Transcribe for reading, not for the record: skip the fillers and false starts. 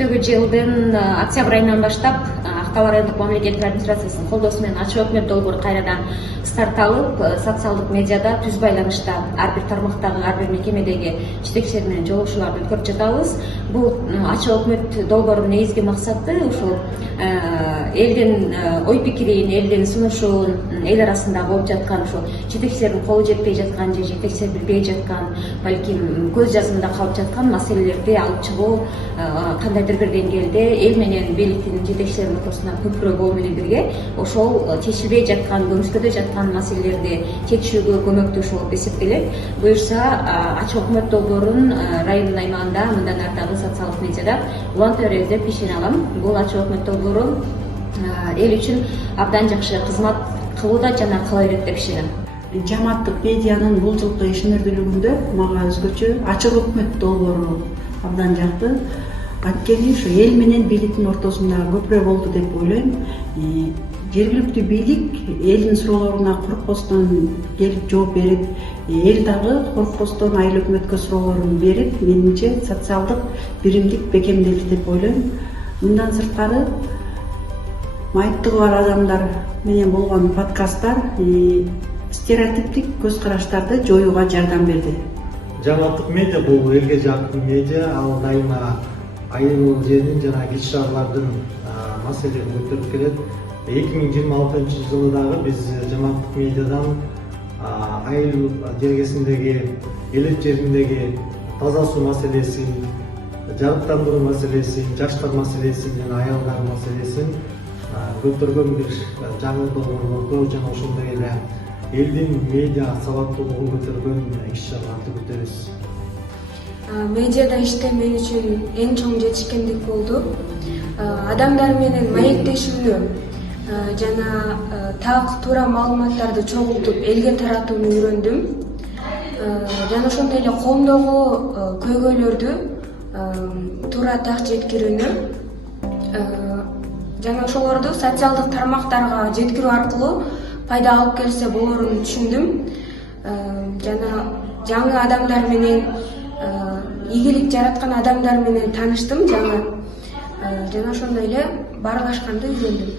өтпөгү жылдын октябрь айынан баштап Актау райондук мамлекеттик администрациясынын колдоосу менен ачык өкмөт долбоору кайрадан старт алып, социалдык медиада түз байланышта ар бир тармактагы, ар бир мекемедеги жетекчилер менен жолугушууларды өткөрүп жатабыз. Бул ачык өкмөт долбоорунун негизги максаты ушул элдин ой пикирин, элдин сунушун, эл арасында болуп жаткан ушул жетекчилердин колу жетпей жаткан же жетекчилер билбей жаткан, балким көз жазымында калып жаткан маселелерди алып чыгуу, кандайдыр бир деңгээлде эл менен бийликтин жетекчилеринин ортосунда көпүрө болуу менен бирге ошол чечилбей жаткан, көмүскөдө жаткан маселелерди чечүүгө көмөктөшүү болуп эсептелет. Буюрса ачык өкмөт долбоорун райондун аймагында мындан ары дагы социалдык медиада улам терезеп ишене алам. Бул ачык өкмөт долбоору эл үчүн абдан жакшы кызмат кылууда жана кыла берет деп ишенем. Жамааттык медианын бул жылкы ишмердүүлүгүндө мага өзгөчө ачык өкмөт долбоору абдан жакты. Анткени ушу эл менен бийликтин ортосунда көпүрө болду деп ойлойм. Жергиликтүү бийлик элдин суроолоруна коркпостон келип жооп берип, эл дагы коркпостон айыл өкмөткө суроолорун берип, менимче социалдык биримдик бекемделди деп ойлойм. Мындан сырткары майыптыгы бар адамдар менен болгон подкасттар стереотиптик көз караштарды жоюуга жардам берди. Жамааттык медиа бул элге жакын медиа, ал дайыма айыл жердин жана кичи шаарлардын маселелерин көтөрүп келет. 2026 жылы дагы биз жамааттык медиадан айыл жергесиндеги, элек жериндеги таза суу маселесин, жарыктандыруу маселесин, жаштар маселесин жана аялдар маселесин көтөргөн бир жаңы долбоорлорду жана ошондой эле элдин медиа сабаттуулугун көтөргөн иш-чараларды күтөбүз. Медиада иштөө мен үчүн эң чоң жетишкендик болду. Адамдар менен маектешүүнү жана так туура маалыматтарды чогултуп элге таратууну үйрөндүм. Жана ошондой эле коомдогу көйгөйлөрдү туура так жеткирүүнү жана ошолорду социалдык тармактарга жеткирүү аркылуу пайда алып келсе болорун түшүндүм. Жана жаңы адамдар менен, ийгилик жараткан адамдар менен тааныштым жана ошондой эле баарлашканды үйрөндүм.